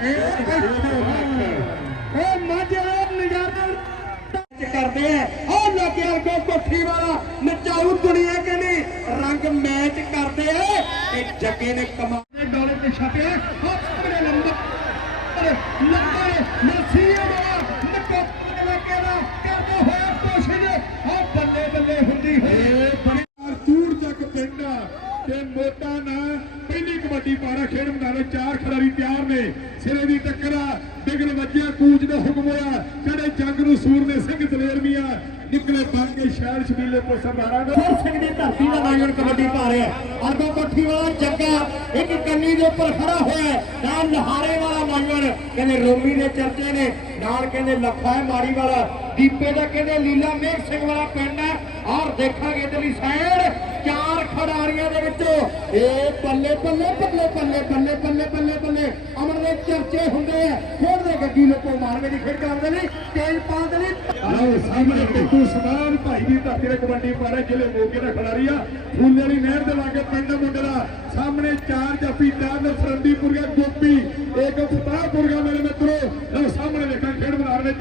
ਇਹ ਇੱਥੇ ਉਹ ਮਾਝੇ ਨਜ਼ਾਰਾ ਕਰਦੇ ਆ ਉਹ ਲੋਕੀ ਅੱਗੋਂ ਕੋਠੀ ਵਾਲਾ ਨਚਾਊ ਦੁਨੀਆ ਕਹਿੰਦੀ ਰੰਗ ਮੈਚ ਕਰਦੇ ਆ ਇਹ ਜੱਗੇ ਨੇ ਕਮਾ ਦੇ ਡੋਲੇ ਤੇ ਛਾਪਿਆ ਉਹ ਸਾਹਮਣੇ ਲੰਬਾ ਲੰਬਾ ਨਸੀਆ ਵਾਲਾ ਨੱਕੋ ਲੱਗੇ ਦਾ ਕਰਦਾ ਹੋਇਆ ਕੋਸ਼ਿਸ਼ ਉਹ ਬੱਲੇ ਬੱਲੇ ਹੁੰਦੀ ਹੋਏ ਬੜੀ ਦੂਰ ਤੱਕ ਪਿੰਡ ਆ ਤੇ ਮੋਟਾ ਨਾ ਪਹਿਲੀ ਕਬੱਡੀ ਪਾਰਾ ਖੇਡ ਮੈਦਾਨ ਚਾਰ ਖਿਡਾਰੀ ਤਿਆਰ ਨੇ ਸਿਰੇ ਦੀ ਟੱਕਰ ਆ ਬਿਗਲ ਵੱਜਿਆ ਕੂਚ ਦਾ ਹੁਕਮ ਹੋਇਆ ਚੜੇ ਜੰਗ ਨੂੰ ਸੂਰ ਨੇ ਸਿੰਘ ਦਲੇਰ ਮੀਆਂ ਨਿਕਲੇ ਬਣ ਕੇ ਸ਼ਹਿਰ ਸ਼ਬੀਲੇ ਕੋ ਸਰਦਾਰਾਂ ਦਾ ਸੁਰ ਸਿੰਘ ਦੀ ਧਰਤੀ ਦਾ ਨਾਇਣ ਕਬੱਡੀ ਪਾ ਰਿਹਾ ਅਰਗੋ ਕੋਠੀ ਵਾਲਾ ਜੱਗਾ, ਇੱਕ ਕੰਨੀ ਦੇ ਉੱਪਰ ਖੜਾ ਹੋਇਆ ਹੈ। ਨਾਲ ਲਹਾਰੇ ਵਾਲਾ ਨਾਇਣ ਕਹਿੰਦੇ ਰੋਮੀ ਦੇ ਚਰਚੇ ਨੇ। ਨਾਲ ਕਹਿੰਦੇ ਲੱਖਾ ਹੈ ਮਾੜੀ ਵਾਲਾ। ਦੀਪੇ ਦਾ ਕਹਿੰਦੇ ਲੀਲਾ ਮੇਘ ਸਿੰਘ ਵਾਲਾ ਪਿੰਡ ਹੈ। ਔਰ ਦੇਖਾਂਗੇ ਇਧਰਲੀ ਸਾਈਡ ਚਾਰ ਖਿਡਾਰੀਆਂ ਦੇ ਵਿੱਚੋਂ ਇਹ ਬੱਲੇ ਬੱਲੇ ਬੱਲੇ ਬੱਲੇ ਬੱਲੇ ਬੱਲੇ ਬੱਲੇ ਬੱਲੇ ਅਮਰ ਦੇ ਚਰਚੇ ਹੁੰਦੇ ਆ। ਖੇਡਦੇ ਗੱਡੀ ਲੋਕੋ ਮਾਰਵੇ ਦੀ ਖੇਡ ਕਰਦੇ ਨੇ ਤੇਜ ਪਾਉਂਦੇ ਨੇ ਲਓ, ਸਾਹਮਣੇ ਟਿੱਟੂ ਸਮਾਨ, ਭਾਈ ਦੀ ਧਰਤੀ ਦੇ ਕਬੱਡੀ ਪਾਰੇ ਜ਼ਿਲ੍ਹੇ ਮੋਗੇ ਦਾ ਖਿਡਾਰੀ ਆ। ਫੁੱਲੇ ਵਾਲੀ ਨਹਿਰ ਦੇ ਲਾਗੇ ਪਿੰਡ ਮੁੰਡੇ ਦਾ। ਸਾਹਮਣੇ ਚਾਰ ਜੱਫੀ ਚਾਰ ਸਰੰਦੀਪੁਰੀਆ ਗੋਪੀ, ਇੱਕ ਫਤਾਹਪੁਰੀਆ ਮੇਰੇ ਮਿੱਤਰੋ। ਲਓ, ਸਾਹਮਣੇ ਦੇਖਾਂ, ਖੇਡ ਮੈਦਾਨ ਵਿੱਚ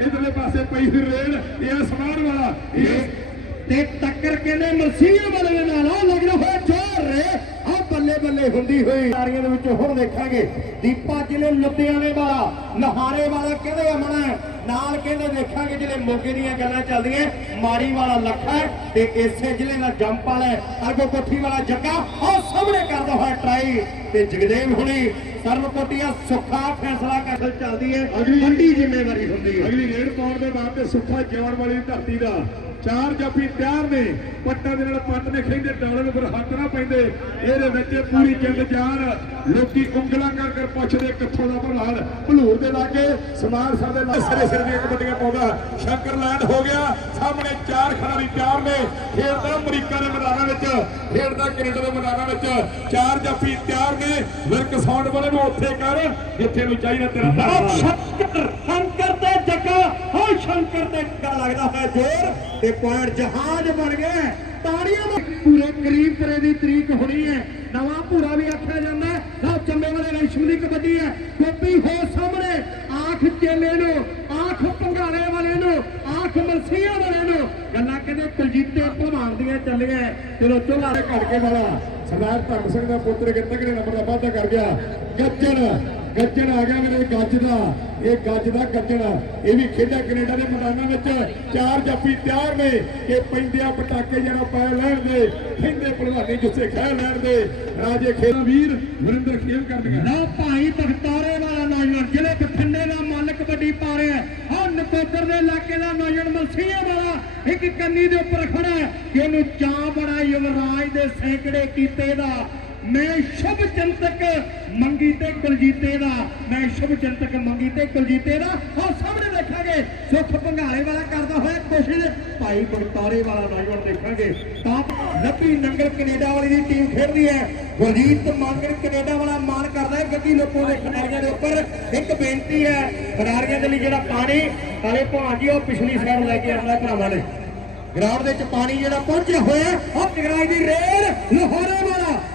ਇਧਰਲੇ ਪਾਸੇ ਪਈ ਸੀ ਰੇਡ ਇਹ ਸਮਾਨ ਵਾਲਾ। ਇਹ ਤੇ ਟੱਕਰ ਕਹਿੰਦੇ ਮਰਸੀਏ ਵਾਲੇ ਦੇ ਨਾਲ ਆ ਲੱਗਦਾ ਹੋਇਆ ਜ਼ੋਰ ਰੇ ਆ ਬੱਲੇ ਬੱਲੇ ਹੁੰਦੀ ਹੋਈ ਸਾਰੀਆਂ ਦੇ ਵਿੱਚ ਹੁਣ ਦੇਖਾਂਗੇ ਦੀਪਾ ਜ਼ਿਲ੍ਹੇ ਲੁਧਿਆਣੇ ਵਾਲਾ ਲਹਾਰੇ ਵਾਲਾ ਕਹਿੰਦੇ ਅਮਣਾ। ਨਾਲ ਕਹਿੰਦੇ ਦੇਖਾਂਗੇ ਜਿਹੜੇ ਮੋਗੇ ਦੀਆਂ ਗੱਲਾਂ ਚੱਲਦੀਆਂ ਮਾੜੀ ਵਾਲਾ ਲੱਖਾ ਤੇ ਇਸੇ ਜ਼ਿਲ੍ਹੇ ਦਾ ਜੰਪ ਵਾਲਾ। ਅੱਗੋਂ ਕੋਠੀ ਵਾਲਾ ਜੱਗਾ ਉਹ ਸਾਹਮਣੇ ਕਰਦਾ ਹੋਇਆ ਟਰਾਈ ਤੇ ਜਗਦੇਵ ਹੁਣੀ ਸਰਵਕੋਟੀਆ ਸੁੱਖਾ ਫੈਸਲਾ ਕਸਲ ਚੱਲਦੀ ਹੈ ਵੱਡੀ ਜ਼ਿੰਮੇਵਾਰੀ ਹੁੰਦੀ ਹੈ ਅਗਲੀ ਰੇਡ ਪਾਉਣ ਦੇ ਬਾਅਦ ਤੇ ਸੁੱਖਾ ਜਵਣ ਵਾਲੀ ਧਰਤੀ ਦਾ ਚਾਰ ਜੱਫੀ ਤਿਆਰ ਨੇ। ਪੱਟਾਂ ਦੇ ਨਾਲ ਪੱਟ ਨੇ ਖੇਂਦੇ ਡਾਲੇ ਦੇ ਉੱਪਰ ਹੱਥ ਨਾ ਪੈਂਦੇ। ਇਹਦੇ ਵਿੱਚ ਪੂਰੀ ਜਿੰਦ ਜਾਨ ਲੋਕੀ ਉਂਗਲਾਂ ਕਰ ਕਰ ਪੁੱਛਦੇ ਕਿੱਥੋਂ ਦਾ ਭਲਾਲ ਭਲੂਰ ਦੇ ਲਾਗੇ ਸਮਾਰ ਸਰ ਨਾਲ ਸਿਰੇ ਸਿਰੇ ਦੀਆਂ ਕਬੱਡੀਆਂ ਪਾਉਂਦਾ। ਸ਼ੰਕਰਲੈਂਡ ਹੋ ਗਿਆ, ਸਾਹਮਣੇ ਚਾਰ ਖਿਡਾਰੀ ਤਿਆਰ ਨੇ। ਖੇਡਦਾ ਅਮਰੀਕਾ ਦੇ ਮੈਦਾਨਾਂ ਵਿੱਚ, ਖੇਡਦਾ ਕੈਨੇਡਾ ਦੇ ਮੈਦਾਨਾਂ ਵਿੱਚ। ਚਾਰ ਜੱਫੀ ਤਿਆਰ ਨੇ। ਵਿਰਕ ਸਾਊਂਡ ਵਾਲੇ ਨੂੰ ਉੱਥੇ ਕਰ, ਜਿੱਥੇ ਨੂੰ ਚਾਹੀਦਾ ਤੇਰਾ ਸ਼ੰਕਰ ਸ਼ੰਕਰ ਤੇ ਜੱਗਾ ਹੋ ਸ਼ੰਕਰ ਤੇ ਕਾ ਲੱਗਦਾ ਹੈ ਜ਼ੋਰ। ਤੇ ਪੁਆਇੰਟ ਜਹਾਜ਼ ਬਣ ਗਿਆ ਤਾੜੀਆਂ ਪੂਰੇ ਕਰੀਬ ਕਰੇ ਦੀ ਤਰੀਕ ਹੋਣੀ ਹੈ। ਨਵਾਂ ਭੂਰਾ ਵੀ ਆਖਿਆ ਜਾਂਦਾ ਹੈ। ਲਓ, ਚੰਬੇ ਵਾਲੇ ਰੇਸ਼ਮ ਦੀ ਕਬੱਡੀ ਹੈ। ਕੋਪੀ ਹੋ ਸਾਹਮਣੇ ਆਖ ਚੇਲੇ ਨੂੰ, ਆਖ ਪੰਗਾਲੇ ਵਾਲੇ ਨੂੰ, ਆਖ ਮਲਸੀਆਂ ਵਾਲੇ ਨੂੰ। ਗੱਲਾਂ ਕਹਿੰਦੇ ਕੁਲਜੀਤੇ ਭਲਵਾਨ ਦੀਆਂ ਚੱਲੀਆਂ। ਚਲੋ ਚੋਲਾ ਦੇ ਘੜਕੇ ਵਾਲਾ ਸਰਦਾਰ ਧਰਮ ਸਿੰਘ ਦਾ ਪੁੱਤਰ ਕਿ ਤਗੜੇ ਨੰਬਰ ਦਾ ਵਾਅਦਾ ਕਰ ਗਿਆ। ਗੱਜਣ। ਗੱਜਣ ਆ ਗਿਆ ਮੇਰੇ ਗੱਜ ਦਾ। ਇਹ ਗੱਜ ਦਾ ਗੱਜਣ ਇਹ ਵੀ ਖੇਡਿਆ ਕੈਨੇਡਾ ਦੇ ਮੈਦਾਨਾਂ ਵਿੱਚ। ਚਾਰ ਜੱਫੀ ਤਿਆਰ ਨੇ ਕਿ ਪੈਂਦੇ ਆ ਪਟਾਕੇ ਜਿਹੜਾ ਪੈ ਲੈਣ ਦੇ। ਖਿੰਦੇ ਭਲਵਾਨੀ ਜੁੱਸੇ ਖਹਿ ਲੈਣ ਦੇ। ਰਾਜੇ ਖੇਲ ਵੀਰ ਵਰਿੰਦਰ ਖੇਲ ਕਰਨਗੇ। ਨਾ ਭਾਈ ਬਖਤਾਰੇ ਵਾਲਾ ਨੌਜਵਾਨ ਜ਼ਿਲ੍ਹੇ ਬਠਿੰਡੇ ਦਾ ਮਾਲਕ ਕਬੱਡੀ ਪਾ ਰਿਹਾ ਹੈ ਨਕੋਦਰ ਦੇ ਇਲਾਕੇ ਦਾ ਨੌਜਵਾਨ ਮਲਸੀਆ ਵਾਲਾ ਇੱਕ ਕੰਨੀ ਦੇ ਉੱਪਰ ਖੜਾ ਹੈ ਕਿ ਉਹਨੂੰ ਚਾਹ ਬੜਾ ਯੁਵਰਾਜ ਦੇ ਸੈਂਕੜੇ ਕੀਤੇ ਦਾ। ਮੈਂ ਸ਼ੁਭ ਚੰਤਕ ਮੰਗੀ ਤੇ ਕੁਲਜੀਤੇ ਦਾ ਮੈਂ ਸ਼ੁਭ ਚੰਤਕ ਮੰਗੀ ਤੇ ਕੁਲਜੀਤੇ ਦਾ ਆਹ ਸਾਹਮਣੇ ਦੇਖਾਂਗੇ, ਸੁਖ ਭੰਗਾਲੇ ਵਾਲਾ ਕਰਦਾ ਹੋਇਆ ਕੋਸ਼ਿਸ਼ ਭਾਈ ਬਖਤਾਰੇ ਵਾਲਾ ਨੌਜਵਾਨ ਦੇਖਾਂਗੇ। ਤਾਂ ਲੱਭੀ ਨੰਗਲ ਕੈਨੇਡਾ ਵਾਲੀ ਦੀ ਟੀਮ ਖੇਡਦੀ ਹੈ। ਗੁਰਜੀਤ ਮੰਗਰ ਕੈਨੇਡਾ ਵਾਲਾ ਮਾਨ ਕਰਦਾ ਹੈ। ਗੱਡੀ ਲੋਕੋ ਦੇ ਖਿਡਾਰੀਆਂ ਦੇ ਉੱਪਰ ਇੱਕ ਬੇਨਤੀ ਹੈ, ਖਿਡਾਰੀਆਂ ਦੇ ਲਈ ਜਿਹੜਾ ਪਾਣੀ ਕਾਲੇ ਭਾਜੀ ਉਹ ਪਿਛਲੀ ਸਾਈਡ ਲੈ ਕੇ ਆਉਂਦਾ ਭਰਾਵਾਂ ਨੇ ਗਰਾਊਂਡ ਦੇ ਵਿੱਚ ਪਾਣੀ ਜਿਹੜਾ ਪਹੁੰਚਿਆ ਹੋਇਆ ਉਹ ਟਿਗਰਾਈ ਦੀ ਰੇਲ, ਲਾਹੌਰੇ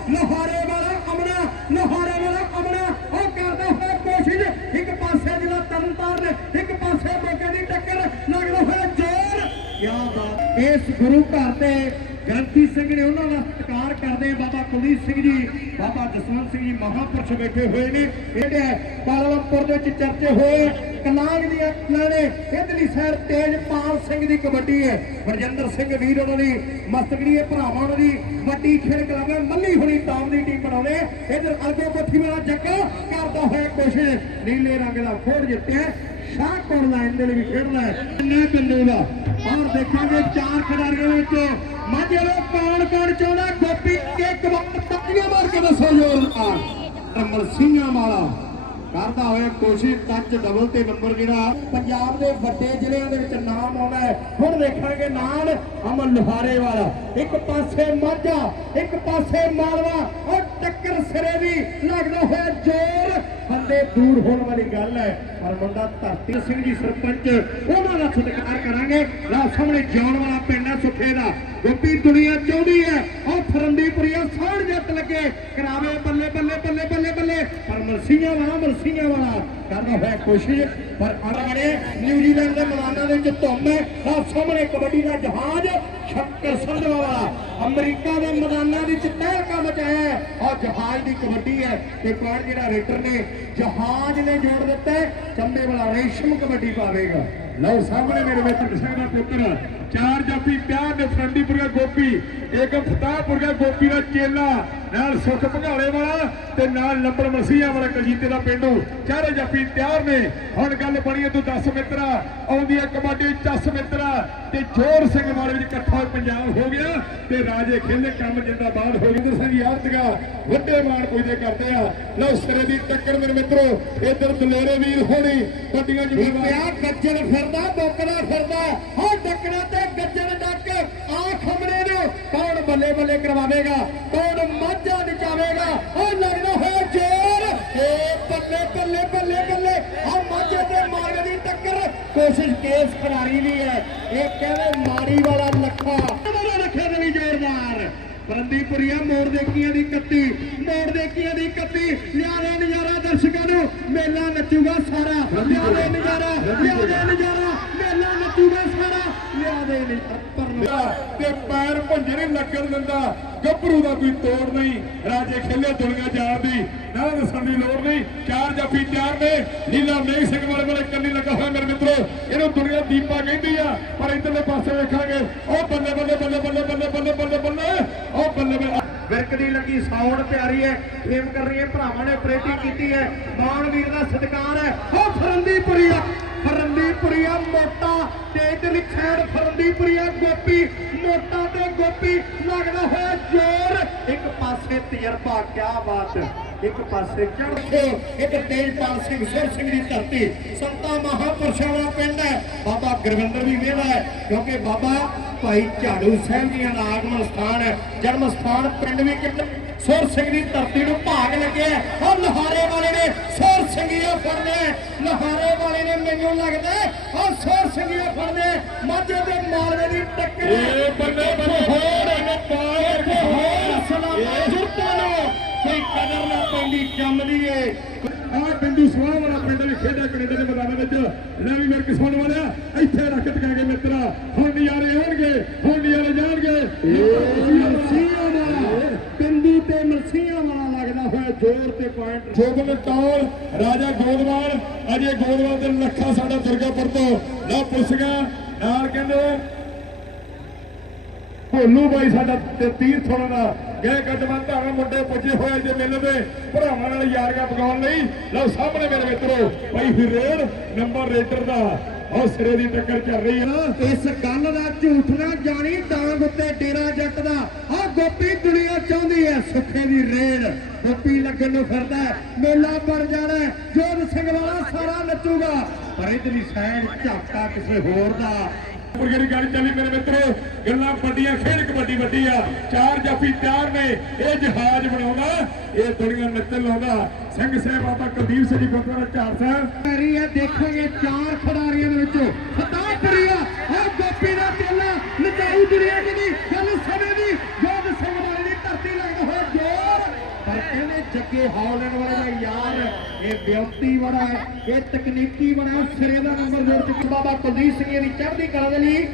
ਵਾਲਾ ਵਾਲਾ ਅਮਨਾ ਲਾਹੌਰੇ ਵਾਲਾ ਅਮਨਾ, ਉਹ ਕਰਦਾ ਹੋਇਆ ਕੋਸ਼ਿਸ਼। ਇੱਕ ਪਾਸੇ ਜਿਹੜਾ ਤਰਨਤਾਰਨ ਇੱਕ ਪਾਸੇ ਮੋਗੇ ਦੀ ਟੱਕਰ। ਲੱਗਦਾ ਹੋਇਆ ਜ਼ੋਰ। ਕਿਆ ਬਾਤ ਇਸ ਗੁਰੂ ਘਰ ਤੇ ਗ੍ਰੰਥੀ ਸਿੰਘ ਨੇ ਉਹਨਾਂ ਦਾ ਸਤਿਕਾਰ ਕਰਦੇ ਆ ਬਾਬਾ ਕੁਲਦੀਪ ਸਿੰਘ ਜੀ, ਬਾਬਾ ਜਸਵੰਤ ਸਿੰਘ ਜੀ ਮਹਾਪੁਰਸ਼ ਬੈਠੇ ਹੋਏ ਨੇ। ਜਿਹੜੇ ਪਾਲਮਪੁਰ ਦੇ ਵਿੱਚ ਚਰਚੇ ਹੋਏ ਕਨਾਗ ਦੀਆਂ ਨਾਲੇ ਇਧਰਲੀ ਸਾਈਡ ਤੇਜਪਾਲ ਸਿੰਘ ਦੀ ਕਬੱਡੀ ਹੈ। ਵਰਜਿੰਦਰ ਸਿੰਘ ਵੀਰ ਉਹਨਾਂ ਦੀ ਮਸਤਗੜੀ ਭਰਾਵਾਂ ਉਹਨਾਂ ਦੀ ਵੱਡੀ ਖੇਡ ਕਲੱਬ ਹੈ। ਮੱਲੀ ਹੁਣੀ ਟਾਪ ਦੀ ਟੀਮ ਬਣਾਉਂਦੇ ਇਧਰ ਅਲਗੋ ਪੱਥੀ ਵਾਲਾ ਜੱਗਾ ਕਰਦਾ ਹੋਇਆ ਕੋਸ਼ਿਸ਼ ਨੀਲੇ ਰੰਗ ਦਾ ਖੋੜ ਜਿੱਤਿਆ। ਸ਼ਾਹ ਸ਼ਾਹਕੋਟ ਲਾਈਨ ਦੇ ਲਈ ਵੀ ਖੇਡਦਾ ਹੈ। ਨੇ ਬਿੰਦੂ ਔਰ ਦੇਖਾਂਗੇ ਚਾਰ ਖਿਡਾਰੀਆਂ ਵਿੱਚ। ਮਾਝੇ ਵਾਲਾ ਕੌਣ ਕੌਣ ਚਾਹੁੰਦਾ? ਗੋਪੀ ਇੱਕ ਵਾਰ ਤਾੜੀਆਂ ਮਾਰ ਕੇ ਦੱਸੋ ਜੋਰ ਨਾਲ। ਅਮਰ ਸਿੰਘਾਂ ਵਾਲਾ ਕਰਦਾ ਹੋਇਆ ਕੋਸ਼ਿਸ਼ ਟੱਚ ਡਬਲ ਤੇ ਨੰਬਰ ਜਿਹੜਾ ਪੰਜਾਬ ਦੇ ਵੱਡੇ ਜ਼ਿਲ੍ਹਿਆਂ ਦੇ ਵਿੱਚ ਨਾਮ ਆਉਂਦਾ ਹੈ। ਹੁਣ ਦੇਖਾਂਗੇ ਨਾਲ ਅਮਨ ਲੋਹਾਰੇ ਵਾਲਾ। ਇੱਕ ਪਾਸੇ ਮਾਝਾ, ਇੱਕ ਪਾਸੇ ਮਾਲਵਾ। ਔਰ ਟੱਕਰ ਸਿਰੇ ਦੀ ਲੱਗਦਾ ਹੋਇਆ ਜ਼ੋਰ। ਬੰਦੇ ਦੂਰ ਹੋਣ ਵਾਲੀ ਗੱਲ ਹੈ। ਪਰ ਮੁੰਡਾ ਧਰਤੀ ਸਿੰਘ ਜੀ ਸਰਪੰਚ, ਉਹਨਾਂ ਦਾ ਸਤਿਕਾਰ ਕਰਾਂਗੇ। ਲਾ ਸਾਹਮਣੇ ਜਾਣ ਵਾਲਾ ਪਿੰਡ ਹੈ ਸੁੱਖੇ ਦਾ। ਗੋਪੀ, ਦੁਨੀਆ ਚਾਹੁੰਦੀ ਹੈ। ਉਹ ਫਰੰਦੀਪੁਰੀਆ ਸੌੜ ਜੱਟ ਲੱਗੇ। ਕਰਾਵੇ ਬੱਲੇ ਬੱਲੇ ਬੱਲੇ ਬੱਲੇ ਬੱਲੇ। ਪਰ ਮਰਸੀਆਂ ਵਾਲਾ ਮਲਸੀਆਂ ਵਾਲਾ। ਕਰਦਾ ਹੋਇਆ ਕੋਸ਼ਿਸ਼ ਪਰ ਅਗਰੇ ਨਿਊਜ਼ੀਲੈਂਡ ਦੇ ਮੈਦਾਨਾਂ ਦੇ ਵਿੱਚ ਧੁੰਮ ਹੈ। ਆਹ ਸਾਹਮਣੇ ਕਬੱਡੀ ਦਾ ਜਹਾਜ਼। ਸ਼ੱਕਰ ਸੰਧਵਾ ਅਮਰੀਕਾ ਦੇ ਮੈਦਾਨਾਂ ਵਿੱਚ ਤਹਿਲਕਾ ਮਚਾਇਆ ਹੈ। ਜਹਾਜ਼ ਦੀ ਕਬੱਡੀ ਹੈ ਤੇ ਕੌਣ ਜਿਹੜਾ ਰੇਟਰ ਨੇ ਜਹਾਜ਼ ਨੇ ਜੋੜ ਦਿੱਤਾ ਹੈ, ਚੰਬੇ ਵਾਲਾ ਰੇਸ਼ਮ ਕਬੱਡੀ ਪਾਵੇਗਾ। ਲਓ ਸਾਹਮਣੇ ਮੇਰੇ ਵਿੱਚ ਸਿੰਘ ਦਾ ਪੁੱਤਰ ਚਾਰ ਜਾਫੀ ਪਿਆਰ ਨੇ ਫਰੰਦੀਪੁਰਾ ਗੋਪੀ ਇੱਕ ਫਤਾਹਪੁਰਾ ਗੋਪੀ ਦਾ ਚੇਲਾ। ਨਾਲ ਸੁੱਖ ਭਗਾਲੇ ਵਾਲਾ ਤੇ ਨਾਲ ਲੰਬੜ ਮਸੀਆ ਵਾਲਾ ਕਜੀਤੇ ਦਾ ਪਿੰਡੂ। ਚਾਰੇ ਜਾਫੀ ਤਿਆਰ ਨੇ। ਹੁਣ ਗੱਲ ਬਣੀ ਹੈ ਤੂੰ ਦੱਸ ਮਿੱਤਰਾ। ਆਉਂਦੀ ਹੈ ਕਬੱਡੀ ਚੱਸ ਮਿੱਤਰਾ। ਤੇ ਜੋਰ ਸਿੰਘ ਵਾਲੇ ਵਿੱਚ ਇਕੱਠਾ ਪੰਜਾਬ ਹੋ ਗਿਆ ਤੇ ਰਾਜੇ ਖੇਲੇ ਕੰਮ ਜਿੰਦਾਬਾਦ ਹੋ ਗਿਆ ਸਿੰਘ ਯਾਰਤਗਾ ਵੱਡੇ ਮਾਣ ਪੁੱਜਦੇ ਕਰਦੇ ਆ। ਲਓ ਸਿਰੇ ਦੀ ਟੱਕਰ ਮੇਰੇ ਮਿੱਤਰੋ। ਇਧਰ ਦਲੇਰੇ ਵੀਰ ਹੋਣੀ ਵੱਡੀਆਂ ਆ ਗੱਜਣ ਫਿਰਦਾ ਬੋਕਦਾ ਫਿਰਦਾ। ਹਾਂ ਡੱਕਣਾ ਤੇ ਗੱਜਣ ਡੱਕ। ਆ ਖਮਰੇ ਨੂੰ ਕੌਣ ਬੱਲੇ ਬੱਲੇ ਕਰਵਾਵੇਗਾ? ਕੌਣ ਮਾਝਾ ਨਚਾਵੇਗਾ ਉਹ ਲੱਗਦਾ ਹੋਇਆ ਜ਼ੋਰ। ਏ ਬੱਲੇ ਬੱਲੇ ਬੱਲੇ ਬੱਲੇ। ਆ ਮਾਝੇ ਦੇ ਮਾਰਗ ਦੀ ਟੱਕਰ। ਕੋਸ਼ਿਸ਼ ਕੇਸ ਖਿਡਾਰੀ ਦੀ ਹੈ। ਇਹ ਕਹਿੰਦੇ ਮਾਰੀ ਵਾਲਾ ਲੱਖਾ। ਵਾਲਾ ਰੱਖਿਆ ਦੇ ਵੀ ਜ਼ੋਰਦਾਰ। ਫਰੰਦੀਪੁਰੀਆ ਮੋੜ ਦੇਖੀਆਂ ਦੀ ਕੱਤੀ ਮੋੜ ਦੇਖੀਆਂ ਦੀ ਕੱਤੀ ਲਿਆ ਦੇ ਨਜ਼ਾਰਾ ਦਰਸ਼ਕਾਂ ਨੂੰ। ਮੇਲਾ ਨੱਚੂਗਾ ਸਾਰਾ। ਦੇ ਨਜ਼ਾਰਾ। ਦੇ ਨਜ਼ਾਰਾ। ਮੇਲਾ ਨੱਚੂਗਾ ਸਾਰਾ। ਲਿਆ ਦੇ ਦਿੰਦਾ ਤੇ ਪੈਰ ਭੰਜਰੇ ਲੱਗਣ ਦਿੰਦਾ। ਗੱਭਰੂ ਦਾ ਕੋਈ ਤੋੜ ਨਹੀਂ। ਰਾਜੇ ਖੇਲੇ ਦੁਨੀਆ ਜਾਣ ਦੀ। ਨਾ ਦੱਸਣ ਦੀ ਲੋੜ ਨਹੀਂ। ਚਾਰ ਜੱਫੀ ਚਾਰ ਦੇ ਲੀਲਾ ਮੇਘ ਸਿੰਘ ਵਾਲੇ ਵਾਲੇ ਕੰਨੀ ਲੱਗਾ ਹੋਇਆ ਮੇਰੇ ਮਿੱਤਰੋ। ਇਹਨੂੰ ਦੁਨੀਆ ਦੀਪਾ ਕਹਿੰਦੀ ਆ। ਪਰ ਇਧਰਲੇ ਪਾਸੇ ਵੇਖਾਂਗੇ। ਉਹ ਬੱਲੇ ਬੱਲੇ ਬੱਲੇ ਬੱਲੇ ਬੱਲੇ ਬੱਲੇ ਬੱਲੇ ਉਹ ਬੱਲੇ। ਬੱਲੇ ਲੱਗੀ, ਸਾਊਂਡ ਪਿਆਰੀ ਹੈ ਫੇਮ ਕਰ ਰਹੀ ਹੈ, ਭਰਾਵਾਂ ਨੇ ਆਪਰੇਟਿੰਗ ਕੀਤੀ ਹੈ ਮਾਨ ਦਾ ਸਤਿਕਾਰ ਹੈ। ਉਹ ਫਰੰਦੀਪੁਰੀਆ ਫਰੰਦੀਪੁਰੀਆ ਮੋਟਾ ਤੇ ਇਧਰਲੀ ਖੈੜ ਫਰੰਦੀਪੁਰੀਆ ਗੋਪੀ, ਮੋਟਾ ਤੇ ਗੋਪੀ, ਲੱਗਦਾ ਹੋਇਆ ਜ਼ੋਰ। ਇੱਕ ਪਾਸੇ ਤਜਰਬਾ, ਕਿਆ ਬਾਤ ਇੱਕ ਪਾਸੇ ਚੜ੍ਹੇ ਇੱਕ ਤੇਜਪਾਲ ਸਿੰਘ, ਸੁਰ ਸਿੰਘ ਦੀ ਧਰਤੀ। ਸੰਤਾ ਮਹਾਪੁਰਸ਼ਾਂ ਦਾ ਪਿੰਡ ਹੈ। ਬਾਬਾ ਗੁਰਵਿੰਦਰ ਵੀ ਵੇਲਾ ਹੈ, ਕਿਉਂਕਿ ਬਾਬਾ ਭਾਈ ਝਾੜੂ ਸਾਹਿਬ ਦੀਆਂ ਦਾ ਆਗਮਨ ਸਥਾਨ ਹੈ। ਜਨਮ ਸਥਾਨ ਪਿੰਡ ਵੀ ਕਿੰਨਾ ਸੁਰ ਸਿੰਘ ਦੀ ਧਰਤੀ ਨੂੰ ਭਾਗ ਲੱਗਿਆ ਔਰ ਲਹਾਰੇ ਵਾਲੇ ਨੇ ਸੁਰ ਸਿੰਘੀਆਂ ਫੜਨੇ ਲਹਾਰੇ ਵਾਲੇ ਨੇ ਮੈਨੂੰ ਲੱਗਦਾ ਔਰ ਸੁਰ ਸਿੰਘੀਆਂ ਫੜਨੇ ਮਾਝੇ ਦੇ ਮਾਲਵੇ ਦੀ ਟੱਕਰ ਏ ਬੱਲੇ ਬੱਲੇ ਹੋਰ ਇਹਨੇ ਪਾਏ ਹੋਰ ਸਲਾਮਾਂ ਜੁਰਤਾਂ ਨੂੰ ਕੋਈ ਕਦਰ ਨਾ ਪੈਂਦੀ ਜੰਮਦੀ ਏ। ਆ ਬਿੰਦੂ ਸਵਾਹ ਵਾਲਾ ਪਿੰਡ ਵੀ ਖੇਡਿਆ ਕੈਨੇਡਾ ਦੇ ਮੈਦਾਨਾਂ ਵਿੱਚ। ਲੈ ਵੀ ਮੇਰੇ ਕਿਸਮਤ ਵਾਲਿਆ ਇੱਥੇ ਰੱਖ ਟਕਾ ਕੇ ਮਿੱਤਰਾ ਹੁਣ ਆਉਣਗੇ ਹੁਣ ਨਜ਼ਾਰੇ ਜਾਣਗੇ। ਮਲਸੀਆਂ ਵਾਲਾ ਪਿੰਡੂ ਤੇ ਮਲਸੀਆਂ ਵਾਲਾ ਲੱਗਦਾ ਹੋਇਆ ਜ਼ੋਰ ਤੇ ਪੁਆਇੰਟ ਜੋਗਨ ਟੌਲ ਰਾਜਾ ਗੋਦਵਾਲ, ਅਜੇ ਗੋਦਵਾਲ ਦੇ ਲੱਖਾ ਸਾਡਾ ਦੁਰਗਾਪੁਰ ਤੋਂ ਨਾ ਪੁੱਛ ਨਾਲ ਕਹਿੰਦੇ ਭੋਲੂ ਬਾਈ ਸਾਡਾ ਤੇ ਤੀਰਥ ਹੋਣਾ ਦਾ। ਗਏ ਕਦਮਾਂ ਧਾਰਾਂ ਮੁੰਡੇ ਪੁੱਜੇ ਹੋਏ ਜੇ ਮੇਲੇ ਦੇ। ਭਰਾਵਾਂ ਨਾਲ ਯਾਰੀਆਂ ਪਕਾਉਣ ਲਈ। ਲਓ ਸਾਹਮਣੇ ਮੇਰੇ ਮਿੱਤਰੋ ਭਾਈ ਹਿਰੇੜ, ਨੰਬਰ ਰੇਟਰ ਦਾ। ਉਹ ਦੀ ਟੱਕਰ ਚੱਲ ਰਹੀ ਹੈ ਨਾ ਇਸ ਗੱਲ ਦਾ ਝੂਠ ਨਾ ਜਾਣੀ ਡਾਂਗ ਉੱਤੇ ਡੇਰਾ ਜੱਟ ਦਾ। ਆ ਗੋਪੀ ਦੁਨੀਆ ਚਾਹੁੰਦੀ ਹੈ ਸੁੱਖੇ ਦੀ ਰੇੜ ਗੋਪੀ ਲੱਗਣ ਨੂੰ ਫਿਰਦਾ ਮੇਲਾ ਬਣ ਜਾਣਾ ਹੈ, ਸਿੰਘ ਵਾਲਾ ਸਾਰਾ ਨੱਚੂਗਾ। ਪਰ ਇਧਰਲੀ ਸਾਈਡ ਝਾਕਾ ਕਿਸੇ ਹੋਰ ਦਾ। ਪੁਰਗੜੀ ਗੱਲ ਚੱਲੀ ਮੇਰੇ ਮਿੱਤਰੋ, ਗੱਲਾਂ ਵੱਡੀਆਂ ਖੇਡ ਕਬੱਡੀ ਵੱਡੀ ਆ। ਚਾਰ ਜਾਫੀ ਤਿਆਰ ਨੇ, ਇਹ ਜਹਾਜ਼ ਬਣਾਉਂਦਾ, ਇਹ ਦੁਨੀਆ ਨੱਚਣ ਲਾਉਂਦਾ। ਸਿੰਘ ਸਾਹਿਬ ਬਾਬਾ ਕੁਲਦੀਪ ਸਿੰਘ ਗੁਰਦੁਆਰਾ ਚਾਰ ਸਾਹਿਬ। ਪੈਰੀ ਹੈ ਦੇਖਾਂਗੇ ਚਾਰ ਖਿਡਾਰੀਆਂ ਦੇ ਵਿੱਚੋਂ। ਫਤਾਹਪੁਰੀਆ ਉਹ ਗੋਪੀ ਦਾ ਚੇਲਾ ਨਚਾਈ ਦੁਨੀਆ ਦੀ, ਗੱਲ ਸਮੇਂ ਦੀ। ਜੋਧ ਸਿੰਘ ਵਾਲੇ ਧਰਤੀ ਲੱਗਦਾ ਹੋਇਆ ਜੋਰ ਜੱਗੇ ਹੌਲੈਂਡ ਵਾਲੇ ਦਾ ਯਾਰ ਇਹ ਬਿਉਤੀ ਬੜਾ ਇਹ ਤਕਨੀਕੀ ਬੜਾ ਸਿਰੇ ਦਾ ਨੰਬਰ ਜੋੜ ਚੁੱਕੇ ਬਾਬਾ ਕੁਲਦੀਪ ਸਿੰਘ ਦੀ ਚੜ੍ਹਦੀ ਕਲਾ ਦੇ ਲਈ।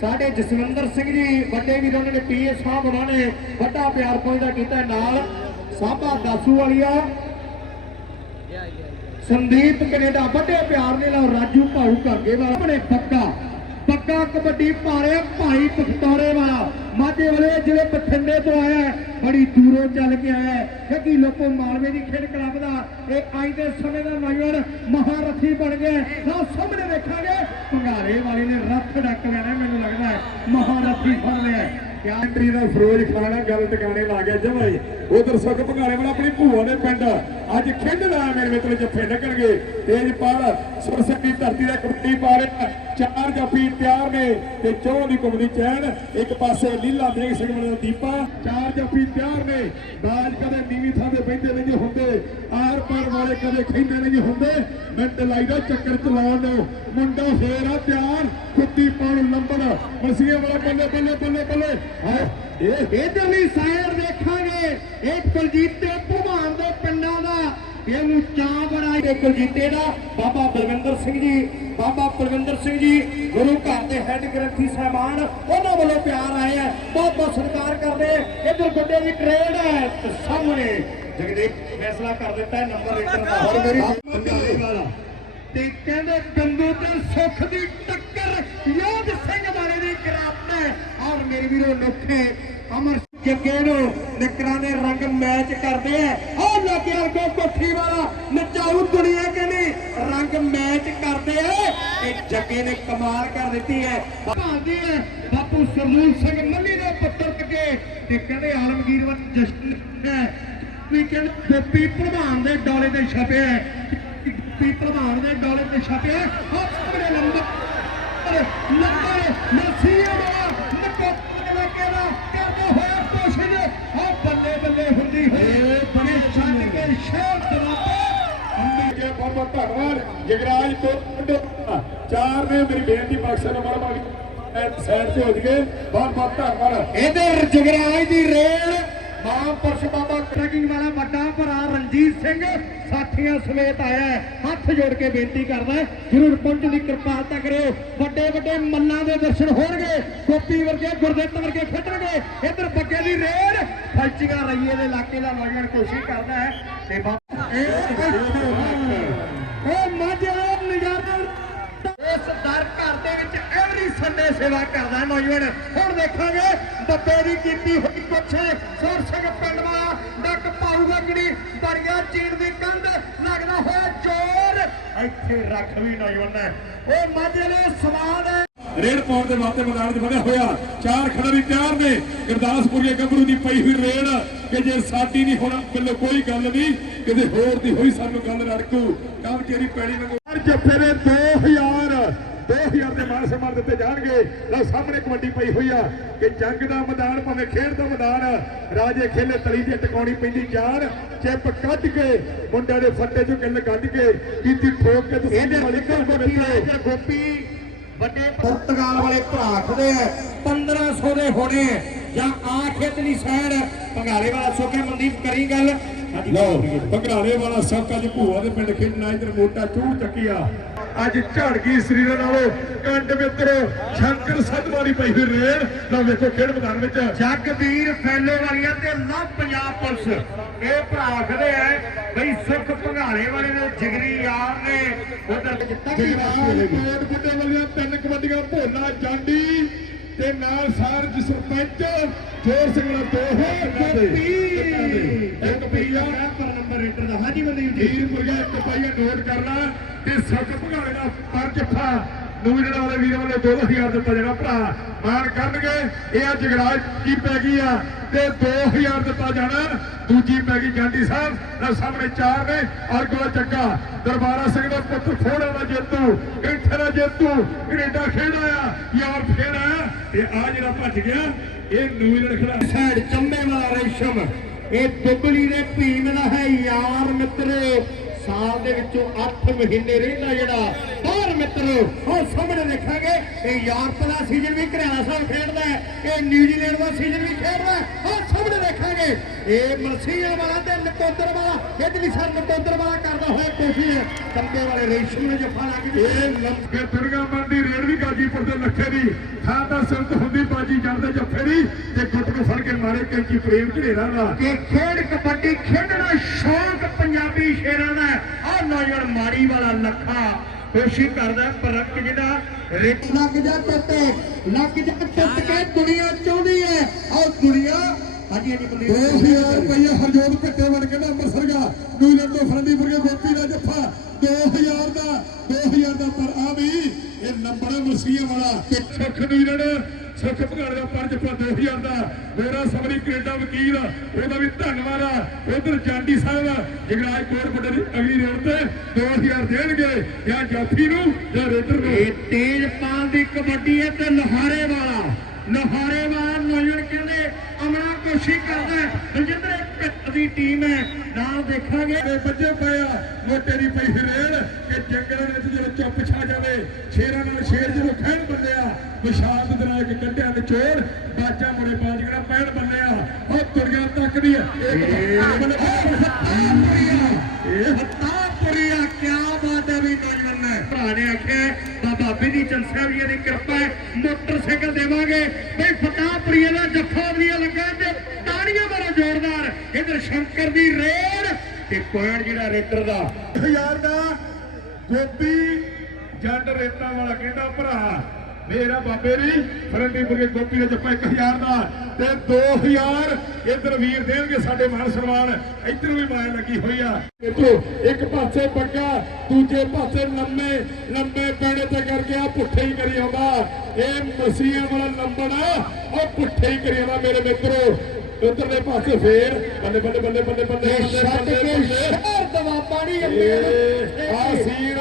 ਸਾਡੇ ਜਸਵਿੰਦਰ ਸਿੰਘ ਜੀ, ਵੱਡੇ ਵੀਰ ਉਹਨਾਂ ਨੇ ਪੀਏ ਸਾਹਿਬ ਉਹਨਾਂ ਨੇ ਵੱਡਾ ਪਿਆਰ ਪਹੁੰਚਦਾ ਕੀਤਾ ਨਾਲ। ਸਾਬਾ ਦਾਸੂ ਵਾਲੀਆ। ਸੰਦੀਪ ਕੈਨੇਡਾ, ਵੱਡੇ ਪਿਆਰ ਦੇ ਨਾਲ ਰਾਜੂ ਭਾਊ ਘਾਗੇ ਵਾਲਾ। ਆਪਣੇ ਪੱਕਾ ਪੱਕਾ ਕਬੱਡੀ ਭਾਰੇ ਭਾਈ ਪਖਤੌਰੇ ਵਾਲਾ। ਮਾਝੇ ਵਾਲੇ ਜਿਹੜੇ ਬਠਿੰਡੇ ਤੋਂ ਆਇਆ ਬੜੀ ਦੂਰੋਂ ਚੱਲ ਕੇ ਆਇਆ ਕਿਉਂਕਿ ਲੋਕੋ ਮਾਲਵੇ ਦੀ ਖੇਡ ਕਲੱਬ ਦਾ ਇਹ ਅੱਜ ਦੇ ਸਮੇਂ ਦਾ ਨੌਜਵਾਨ ਮਹਾਰਥੀ ਬਣ ਗਿਆ ਨਾ ਸਾਹਮਣੇ ਵੇਖਾਂਗੇ, ਭੰਗਾਰੇ ਵਾਲੇ ਨੇ ਰੱਥ ਡੱਕ ਲੈਣਾ ਮੈਨੂੰ ਲੱਗਦਾ ਹੈ ਮਹਾਰਥੀ ਫੜ ਲਿਆ ਕਿਆ ਦਾ ਫਰੋਜ਼ ਖਾਣਾ ਗੱਲ ਟਿਕਾਣੇ ਲਾ ਗਿਆ ਜਮਾਈ। ਉਧਰ ਸੁੱਖ ਭੰਗਾਲੇ ਵਾਲਾ ਆਪਣੀ ਭੂਆ ਦੇ ਪਿੰਡ। ਅੱਜ ਖੇਡਣਾ ਹੈ ਮੇਰੇ ਮਿੱਤਰ ਜੱਫੇ ਲੱਗਣਗੇ। ਤੇਜਪਾਲ ਸੁਰਸਕ ਦੀ ਧਰਤੀ ਦਾ ਕਬੱਡੀ ਪਾ ਰਿਹਾ ਚਾਰ ਜੱਫੀ ਤਿਆਰ ਨੇ ਤੇ ਚੌਂ ਦੀ ਕੁਮਦੀ ਚੈਨ। ਇੱਕ ਪਾਸੇ ਲੀਲਾ ਦੇਖ ਸਿੰਘ ਮਨ ਦੀਪਾ। ਚਾਰ ਜੱਫੀ ਤਿਆਰ ਨੇ। ਬਾਜ ਕਦੇ ਨੀਵੀਂ ਥਾਂ ਤੇ ਬੈਠੇ ਨਹੀਂ ਹੁੰਦੇ। ਆਰ ਪਾਰ ਵਾਲੇ ਕਦੇ ਖੈਂਦੇ ਨਹੀਂ ਹੁੰਦੇ। ਮਿੰਟ ਲਾਈਦਾ ਚੱਕਰ ਚਲਾਉਣ ਨੂੰ ਮੁੰਡਾ ਫੇਰ ਆ ਤਿਆਰ। ਕੁੱਤੀ ਪਾਉਣ ਲੰਬੜ। ਮਸੀਏ ਵਾਲਾ ਬੱਲੇ ਬੱਲੇ ਬੱਲੇ ਬੱਲੇ। ਹਾਂ ਇਹ ਇਧਰਲੀ ਸਾਈਡ ਦੇਖਾਂਗੇ। ਇਹ ਕੁਲਜੀਤੇ ਭਗਵਾਨ ਦੇ ਪਿੰਡਾਂ ਦਾ ਇਹਨੂੰ ਚਾਂ ਇਹ ਕੁਲਜੀਤੇ ਦਾ ਬਾਬਾ ਬਲਵਿੰਦਰ ਸਿੰਘ ਜੀ ਬਾਬਾ ਬਲਵਿੰਦਰ ਸਿੰਘ ਜੀ ਗੁਰੂ ਘਰ ਦੇ ਹੈੱਡ ਗ੍ਰੰਥੀ ਸਾਹਿਬਾਨ ਉਹਨਾਂ ਵੱਲੋਂ ਪਿਆਰ ਹੈ। ਬਹੁਤ ਬਹੁਤ ਸਤਿਕਾਰ ਕਰਦੇ ਇਧਰ ਗੁੱਡੇ ਦੀ ਟ੍ਰੇਡ ਹੈ ਸਾਹਮਣੇ ਜਗਦੀਪ ਫੈਸਲਾ ਕਰ ਦਿੱਤਾ ਹੈ ਨੰਬਰ ਰੇਟਰ ਦਾ। ਔਰ ਮੇਰੀ ਤੇ ਕਹਿੰਦੇ ਗੰਦੂ ਤੇ ਸੁੱਖ ਦੀ ਟੱਕਰ ਯੋਧ ਸਿੰਘ ਬਾਰੇ ਦੀ ਕਰਾਪਤ ਹੈ। ਔਰ ਮੇਰੇ ਵੀਰੋ ਨੁੱਖੇ ਅਮਰ ਜੱਗੇ ਨੂੰ ਨਿਕਰਾਂ ਦੇ ਰੰਗ ਮੈਚ ਕਰਦੇ ਆ ਉਹ ਲੱਗਿਆ ਕੋ ਕੋਠੀ ਵਾਲਾ ਨਚਾਊ ਦੁਨੀਆ ਕਹਿੰਦੀ ਰੰਗ ਮੈਚ ਕਰਦੇ ਆ ਇਹ ਜੱਗੇ ਨੇ ਕਮਾਲ ਕਰ ਦਿੱਤੀ ਹੈ ਭਾਂਦੇ ਹੈ ਬਾਪੂ ਸਰਮੂਲ ਸਿੰਘ ਮੱਲੀ ਦੇ ਪੁੱਤਰ ਅੱਗੇ ਤੇ ਕਹਿੰਦੇ ਆਲਮਗੀਰ ਵਨ ਜਸ਼ਨ ਹੈ ਵੀ ਕਹਿੰਦੇ ਗੋਪੀ ਪ੍ਰਧਾਨ ਦੇ ਡੋਲੇ ਤੇ ਛਪਿਆ ਗੋਪੀ ਪ੍ਰਧਾਨ ਦੇ ਡੋਲੇ ਤੇ ਛਪਿਆ ਉਹ ਬੜੇ ਲੰਬਾ ਨੰਬਰ ਨਸੀਬ ਨਕੋਤਰ ਲੱਗੇ ਦਾ ਕਰਦਾ ਹੁੰਦੀ ਹੋਈ ਬਣੇ ਛੱਡ ਕੇ ਸ਼ਹਿਰ ਤਰਾਪੇ ਅੰਮੀ ਕੇ ਬਹੁਤ ਬਹੁਤ ਧੰਨਵਾਦ। ਜਗਰਾਜ ਤੋਂ ਚਾਰ ਨੇ ਮੇਰੀ ਬੇਨਤੀ ਬਖਸ਼ਣ ਨੰਬਰ ਵਾਲੀ ਸਾਈਡ ਤੇ ਹੋ ਜਗੇ ਬਹੁਤ ਬਹੁਤ ਧੰਨਵਾਦ। ਇਹਦੇ ਜਗਰਾਜ ਦੀ ਰੇਲ ਮਹਾਂਪੁਰਸ਼ ਬਾਬਾ ਟਰੈਕਿੰਗ ਵਾਲਾ ਵੱਡਾ ਭਰਾ ਰਣਜੀਤ ਸਿੰਘ ਸਾਥੀਆਂ ਸਮੇਤ ਆਇਆ ਹੱਥ ਜੋੜ ਕੇ ਬੇਨਤੀ ਕਰਦਾ ਹੈ, ਜ਼ਰੂਰ ਪਹੁੰਚਣ ਦੀ ਕਿਰਪਾਲਤਾ ਕਰਿਓ। ਵੱਡੇ ਵੱਡੇ ਮੰਨਾਂ ਦੇ ਦਰਸ਼ਨ ਹੋਣਗੇ ਗੋਪੀ ਵਰਗੇ ਗੁਰਦਿੱਤ ਵਰਗੇ ਖੇਡਣਗੇ। ਇੱਧਰ ਬੱਗੇ ਦੀ ਰੇਲ ਫਲਚੀਆਂ ਰਈਏ ਦੇ ਇਲਾਕੇ ਦਾ ਨੌਜਵਾਨ ਕੋਸ਼ਿਸ਼ ਕਰਦਾ ਹੈ ਤੇ ਬਾਬਾ ਉਹ ਮਾਝੇ ਸੇਵਾ ਕਰਦਾ ਨੌਜਵਾਨ। ਹੁਣ ਦੇਖਾਂਗੇ ਬੱਬੇ ਦੀ ਕੀਤੀ ਹੋਈ ਪੁੱਛੇ ਸੁਰ ਸਿੰਘ ਪਿੰਡ ਵਾਲਾ ਡੱਕ ਪਾਊਗਾ ਕਿਹੜੀ ਬੜੀਆਂ ਚੀੜ ਦੀ ਕੰਧ ਲੱਗਦਾ ਹੋਇਆ ਚੋਰ। ਇੱਥੇ ਰੱਖ ਵੀ ਨੌਜਵਾਨ ਉਹ ਮਾਝੇ ਲਈ ਸਵਾਦ ਹੈ। ਰੇਡ ਪਾਉਣ ਦੇ ਵਾਸਤੇ ਮੈਦਾਨ 'ਚ ਵਧਿਆ ਹੋਇਆ। ਚਾਰ ਖਿਡਾਰੀ ਤਿਆਰ ਨੇ। ਗੁਰਦਾਸਪੁਰੀਏ ਗੱਭਰੂ ਦੀ ਪਈ ਹੋਈ ਰੇਡ। ਕਿ ਜੇ ਸਾਡੀ ਨਹੀਂ ਹੋਣਾ ਬਿੱਲੋ ਕੋਈ ਗੱਲ ਨਹੀਂ। ਕਿਤੇ ਹੋਰ ਦੀ ਹੋਈ ਸਾਨੂੰ ਗੱਲ ਰੜਕੂ। ਕੰਮ ਤੇਰੀ ਪੈੜੀ ਨੂੰ ਜੱਫੇ ਦੇ 2000 2000 ਦੇ ਮਾਨ ਸਨਮਾਨ ਦਿੱਤੇ ਜਾਣਗੇ। ਲਓ ਸਾਹਮਣੇ ਕਬੱਡੀ ਪਈ ਹੋਈ ਆ ਕਿ ਜੰਗ ਦਾ ਮੈਦਾਨ ਭਾਵੇਂ ਖੇਡ ਦਾ ਮੈਦਾਨ ਰਾਜੇ ਖੇਲੇ ਤਲੀ ਦੀ ਟਿਕਾਉਣੀ ਪੈਂਦੀ ਜਾਨ ਚਿੱਪ ਕੱਢ ਕੇ ਮੁੰਡਿਆਂ ਦੇ ਫੱਟੇ ਚੋਂ ਕਿੱਲ ਕੱਢ ਕੇ ਕੀਤੀ ਠੋਕ ਕੇ ਤੁਸੀਂ ਇਹਦੇ ਨਿਕਲ ਗੋਪੀ ਗੋਪੀ ਵੱਡੇ ਪੁਰਤਗਾਲ ਵਾਲੇ ਭਰਾ ਖੜੇ ਐ 1500 ਦੇ ਹੋਣੇ। ਜਾਂ ਆ ਖੇਤਲੀ ਸਾਈਡ ਪੰਗਾਲੇ ਵਾਲਾ ਸੋਕੇ ਮਨਦੀਪ ਕਰੀ ਗੱਲ। ਲਓ ਭੰਗਰਾਲੇ ਵਾਲਾ ਸਭ ਅੱਜ ਭੂਆ ਦੇ ਪਿੰਡ ਖੇਡਣਾ ਇਧਰ ਮੋਟਾ ਚੂੜ ਚੱਕੀਆ। ਅੱਜ ਝੜ ਗਈ ਸਰੀਰਾਂ ਨਾਲੋਂ। ਕੰਡ ਮਿੱਤਰ ਸ਼ੰਕਰ ਸਦਵਾਰੀ ਪਈ ਹੋਈ ਰੇਡ ਲਓ ਵੇਖੋ ਖੇਡ ਮੈਦਾਨ ਵਿੱਚ। ਜਗਵੀਰ ਫੈਲੇ ਵਾਲੀਆਂ ਤੇ ਲਵ ਪੰਜਾਬ ਪੁਲਿਸ। ਇਹ ਭਰਾ ਖੜੇ ਐ ਬਈ ਸੁੱਖ ਪੰਗਾਲੇ ਵਾਲੇ ਦੇ ਜਿਗਰੀ ਯਾਰ ਨੇ। ਉਧਰ ਜਗਰਾਜ ਕੋਟ ਬੁੱਢੇ ਵਾਲੀਆਂ ਤਿੰਨ ਕਬੱਡੀਆਂ ਭੋਲਾ ਜਾਂਡੀ ਤੇ ਨਾਲ ਸਾਰਜ ਸਰਪੰਚ ਜੋਰ ਸਿੰਘ ਦੋ ਹੋ ਇੱਕ ਪੀਆ ਪਰ ਨੰਬਰ ਰੇਟਰ ਦਾ। ਹਾਜੀ ਮਨਦੀਪ ਜੀ। ਵੀਰ ਮੁਰਗਾ ਇੱਕ ਪਾਈਆ ਨੋਟ ਕਰਨਾ ਤੇ ਸੱਕ ਭਗਾਲੇ ਦਾ ਪਰ ਜੱਫਾ ਨੂੰ ਜਿਹੜਾ ਵਾਲੇ ਵੀਰਾਂ ਵਾਲੇ 2000 ਦਿੱਤਾ ਜਿਹੜਾ ਭਰਾ ਮਾਨ ਕਰਨਗੇ, ਇਹ ਆ ਜਗਰਾਜ ਕੀ ਪੈ ਗਈ ਆ? ਤੇ 2000 ਦਿੱਤਾ ਜਾਣਾ। ਦੂਜੀ ਪੈ ਗਈ ਜਾਂਡੀ ਸਾਹਿਬ ਨਾਲ ਸਾਹਮਣੇ ਚਾਰ ਨੇ ਔਰ ਕੋਲ ਚੱਕਾ, ਦਰਬਾਰਾ ਸਿੰਘ ਦਾ ਪੁੱਤ ਫੋੜਾ ਦਾ ਜੇਤੂ, ਇੱਥੇ ਦਾ ਜੇਤੂ, ਕੈਨੇਡਾ ਖੇਡ ਆਇਆ, ਯਾਰ ਫੇਰ ਆਇਆ, ਤੇ ਆ ਜਿਹੜਾ ਭੱਜ ਗਿਆ, ਇਹ ਨਿਊਜ਼ੀਲੈਂਡ ਖਿਡਾ ਸਾਈਡ ਚੰਬੇ ਵਾਲਾ ਰੇਸ਼ਮ, ਇਹ ਦੁੱਗਲੀ ਦੇ ਭੀਮ ਦਾ ਹੈ ਯਾਰ ਮਿੱਤਰੋ। ਸਾਲ ਦੇ ਵਿੱਚੋਂ 8 ਮਹੀਨੇ ਰਹਿੰਦਾ ਜਿਹੜਾ ਮਿੱਤਰੋ ਉਹ ਸਾਹਮਣੇ ਦੇਖਾਂਗੇ ਇਹ ਯੂਰਪ ਦਾ ਸੀਜ਼ਨ ਵੀ ਘਰਿਆਲਾ ਸਾਹਿਬ ਖੇਡਦਾ ਹੈ ਇਹ ਨਿਊਜ਼ੀਲੈਂਡ ਦਾ ਸੀਜ਼ਨ ਵੀ ਖੇਡਦਾ ਹੈ। ਉਹ ਸਾਹਮਣੇ ਦੇਖਾਂਗੇ ਇਹ ਮਲਸੀਆ ਵਾਲਾ ਤੇ ਨਕੋਦਰ ਵਾਲਾ ਇਧਰਲੀ ਸਰ ਨਕੋਦਰ ਵਾਲਾ ਕਰਦਾ ਹੋਇਆ ਕੋਸ਼ਿਸ਼ ਚੰਬੇ ਵਾਲੇ ਰੇਸ਼ਮ ਨੂੰ ਜਫਾ ਲੱਗ ਇਹ ਗਿਆ ਲੰਬੇ ਦੁਰਗਾਮਨ ਦੀ ਰੇਡ ਵੀ ਗਾਜੀਪੁਰ ਦੇ ਲੱਖੇ ਦੀ। ਥਾਂ ਦਾ ਸੰਤ ਹੁੰਦੀ ਬਾਜੀ ਜਾਂਦੇ ਜੱਫੇ ਦੀ ਤੇ ਗੁੱਟ ਨੂੰ ਫੜ ਕੇ ਮਾਰੇ ਕੈਂਚੀ ਪ੍ਰੇਮ ਢੇਰਾ ਦਾ। ਕਿ ਖੇਡ ਕਬੱਡੀ ਖੇਡਣਾ ਸ਼ੌਂਕ ਪੰਜਾਬੀ ਸ਼ੇਰਾਂ ਦਾ ਆ ਨੌਜਵਾਨ ਮਾੜੀ ਵਾਲਾ ਲੱਖਾ ਕੋਸ਼ਿਸ਼ ਕਰਦਾ ਹੈ, ਪਰ ਇੱਕ ਜਿਹੜਾ ਰਿੱਟ ਲੱਗ ਜਾ ਟੁੱਟੇ ਲੱਗ ਜਾ ਟੁੱਟ ਕੇ ਦੁਨੀਆ ਚਾਹੁੰਦੀ ਹੈ। ਆਹ ਦੁਨੀਆ ਹਾਂਜੀ ਹਾਂਜੀ ਬੰਦੇ 2000 ਰੁਪਏ ਹਰਜੋਤ ਘੱਟੇ ਵੜ ਕੇ ਨਾ ਅੰਮ੍ਰਿਤਸਰ ਗਿਆ। ਨਿਊਜ਼ੀਲੈਂਡ ਤੋਂ ਫਰੰਦੀਪੁਰ ਕੇ ਗੋਪੀ ਦਾ ਜੱਫਾ। 2000 ਦਾ 2000 ਦਾ ਪਰ ਆ ਵੀ ਇਹ ਨੰਬਰ ਹੈ ਮਰਸੀਆ ਵਾਲਾ ਸੁਖ ਨਿਊਜ਼ੀਲੈਂਡ ਸੁਖ ਭਗੜ ਦਾ ਪੰਜ ਪਾ 2000 ਦਾ ਮੇਰਾ ਸਮਰੀ ਕੈਨੇਡਾ ਵਕੀਲ, ਉਹਦਾ ਵੀ ਧੰਨਵਾਦ ਆ। ਉਧਰ ਜਾਂਡੀ ਸਾਹਿਬ, ਜਗਰਾਜ ਕੋਟ ਵੱਡੇ ਦੀ ਅਗਲੀ ਰੇਡ ਤੇ 2000 ਦੇਣਗੇ, ਜਾਂ ਜਾਫੀ ਨੂੰ, ਜਾਂ ਰੇਡਰ ਨੂੰ। ਇਹ ਤੇਜ ਦੀ ਕਬੱਡੀ ਹੈ ਤੇ ਲੋਹਾਰੇ ਵਾਲਾ। ਲੋਹਾਰੇ ਵਾਲਾ ਨੌਜਵਾਨ ਕਹਿੰਦੇ, ਅਮਨਾ ਕੋਸ਼ਿਸ਼ ਕਰਦਾ ਹੈ। ਦੀ ਟੀਮ ਹੈ। ਨਾਲ ਦੇਖਾਂਗੇ। ਤੇ ਬੱਜੇ ਪਿਆ ਮੋਟੇ ਦੀ ਪਈ ਰੇਲ ਕਿ ਜੰਗਲਾਂ ਦੇ ਵਿੱਚ ਜਦੋਂ ਚੁੱਪ ਛਾ ਜਾਵੇ ਸ਼ੇਰਾਂ ਨਾਲ ਸ਼ੇਰ ਜਦੋਂ ਖੈਣ ਬੰਦਿਆ ਵਿਸ਼ਾਲ ਦਰਾ ਕੇ ਕੱਢਿਆ ਨਿਚੋੜ ਬਾਜਾ ਮੁੜੇ ਬਾਜਗੜਾ ਪੈਣ ਬੰਨਿਆ ਉਹ ਦੁਨੀਆ ਤੱਕਦੀ ਹੈ ਇੱਕ ਇਹ ਹੱਤਾਪੁਰੀਆ ਕਿਆ ਬਾਤ ਹੈ ਵੀ ਨੌਜਵਾਨ ਨੇ। ਭਰਾ ਨੇ ਆਖਿਆ ਬਾਬਾ ਬਿਧੀ ਚੰਦ ਸਾਹਿਬ ਜੀ ਦੀ ਕਿਰਪਾ ਹੈ। ਮੋਟਰਸਾਈਕਲ ਦੇਵਾਂਗੇ। ਬਈ ਫਤਾਪੁਰੀਆ ਦਾ ਜੱਫਾ ਵੀ ਲੱਗਾ ਤੇ ਤਾੜੀਆਂ ਮਾਰੋ ਜ਼ੋਰਦਾਰ ਸ਼ੰਕਰ ਦੀ ਰੇਡ ਤੇ ਪੁਆਇੰਟ ਜਿਹੜਾ ਰੇਟਰ ਦਾ। ਹਜ਼ਾਰ ਦਾ ਗੋਪੀ ਜੱਟ ਰੇਤਾ ਵਾਲਾ ਕਹਿੰਦਾ ਭਰਾ? ਮੇਰਾ ਬਾਬੇ ਦੀ ਫਰੰਦੀਪੁਰ ਦੇ ਗੋਪੀ ਦਾ ਜੱਪਾ 1000 ਦਾ ਤੇ 2000 ਇਧਰ ਵੀਰ ਦੇਣਗੇ ਸਾਡੇ ਮਾਨ ਸਨਮਾਨ। ਇੱਧਰ ਵੀ ਮਾਇਆ ਲੱਗੀ ਹੋਈ ਆ। ਦੇਖੋ, ਇੱਕ ਪਾਸੇ ਬੱਗਾ ਦੂਜੇ ਪਾਸੇ ਲੰਮੇ ਲੰਮੇ ਪੈਣੇ ਤੇ ਕਰਕੇ ਆ ਪੁੱਠੇ ਹੀ ਕਰੀ ਆਉਂਦਾ। ਇਹ ਮਸੀਹਾਂ ਵਾਲਾ ਲੰਬੜ ਉਹ ਪੁੱਠੇ ਹੀ ਕਰੀ ਆਉਂਦਾ ਮੇਰੇ ਮਿੱਤਰੋ। ਉਧਰਲੇ ਪਾਸੇ ਫੇਰ। ਬੱਲੇ ਬੱਲੇ ਬੱਲੇ ਬੱਲੇ ਬੱਲੇ ਛੱਡ ਕੇ ਸ਼ਹਿਰ ਦਵਾ ਪਾਣੀ ਇਹ ਆ ਸੀਨ।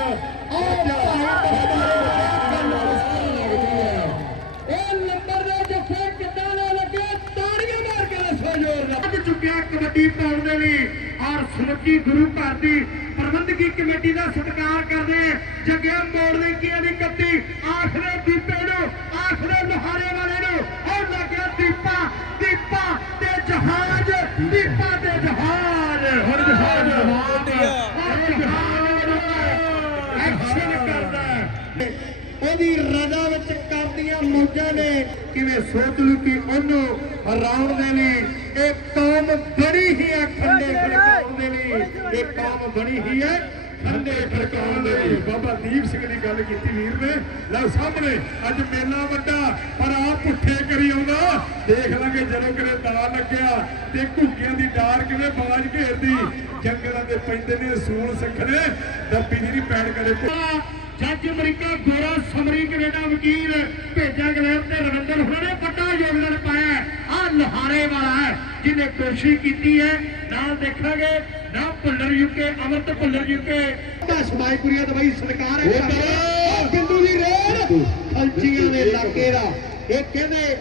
ਇਹ ਨੰਬਰ ਦੇ ਜੱਫੇ ਕਿੱਦਾਂ ਨਾ ਲੱਗੇ? ਤਾੜੀਆਂ ਮਾਰ ਕੇ ਦੱਸੋ ਜੋਰ ਨਾਲ। ਅੱਜ ਚੁੱਕਿਆ ਕਬੱਡੀ ਪਾਉਣ ਦੇ ਲਈ ਔਰ ਸਮੁੱਚੀ ਗੁਰੂ ਘਰ ਦੀ ਪ੍ਰਬੰਧਕੀ ਕਮੇਟੀ ਦਾ ਸਤਿਕਾਰ ਕਰਦੇ ਆ ਜੱਗਿਆ ਮੋੜ ਦੇ ਕੀ ਦੀ ਕੱਤੀ। ਆਖਰੇ ਦੀਪੇ ਨੂੰ ਆਖਰੇ ਲੋਹਾਰੇ ਵਾਲੇ ਨੂੰ। ਉਹ ਲੱਗਿਆ ਦੀਪਾ ਦੀਪਾ ਤੇ ਜਹਾਜ਼ ਦੀਪਾ ਤੇ ਜਹਾਜ਼। ਹੁਣ ਜਹਾਜ਼ ਜਹਾਜ਼ ਐਕਸ਼ਨ ਕਰਦਾ। ਉਹਦੀ ਰਜ਼ਾ ਵਿੱਚ ਕਰਦੀਆਂ ਮੌਜਾਂ ਨੇ। ਕਿਵੇਂ ਸੋਚ ਲੂ ਕਿ ਉਹਨੂੰ ਹਰਾਉਣ ਦੇ ਲਈ ਇਹ ਕੌਮ ਬੜੀ ਹੀ ਹੈ ਖੰਡੇ ਖੜਕਾਉਣ ਦੇ ਲਈ ਇਹ ਕੌਮ ਬੜੀ ਹੀ ਹੈ ਠੰਡੇ ਖੜਕਾਉਣ ਲਈ। ਬਾਬਾ ਦੀਪ ਸਿੰਘ ਦੀ ਗੱਲ ਕੀਤੀ ਵੀਰ ਨੇ। ਲੈ ਸਾਹਮਣੇ, ਅੱਜ ਮੇਲਾ ਵੱਡਾ, ਪਰ ਆ ਪੁੱਠੇ ਕਰੀ ਆਉਂਦਾ। ਦੇਖ ਲਾਂਗੇ ਜਦੋਂ ਕਿਤੇ ਦਾ ਲੱਗਿਆ ਤੇ ਘੁੱਗੀਆਂ ਦੀ ਡਾਰ ਕਿਵੇਂ ਬਾਜ ਘੇਰਦੀ। ਜੰਗਲਾਂ ਦੇ ਪੈਂਦੇ ਨੇ ਸੂਲ ਸਿੱਖਣੇ। ਡੱਬੀ ਨਹੀਂ ਪੈਣ ਕਰੇ ਜੱਜ ਅਮਰੀਕਾ ਗੋਰਾ ਸਮਰੀ ਕੈਨੇਡਾ ਵਕੀਲ ਭੇਜਾ ਗਲੈਬ ਤੇ ਰਵਿੰਦਰ ਹੋਰਾਂ ਨੇ ਵੱਡਾ ਯੋਗਦਾਨ ਪਾਇਆ। ਆ ਲੋਹਾਰੇ ਵਾਲਾ ਹੈ, ਜਿਹਨੇ ਕੋਸ਼ਿਸ਼ ਕੀਤੀ ਹੈ। ਨਾਲ ਦੇਖਾਂਗੇ ਨਾ ਭੁੱਲਰ ਯੂਕੇ ਅਮਰਤ ਭੁੱਲਰ ਯੂਕੇ ਬਸ ਮਾਈਪੁਰੀਆ ਦਵਾਈ ਸਰਕਾਰ ਹੈ ਉਹ ਬਿੰਦੂ ਦੀ ਰੇਡ। ਖਲਚੀਆਂ ਦੇ ਇਲਾਕੇ ਦਾ। ਇਹ ਕਹਿੰਦੇ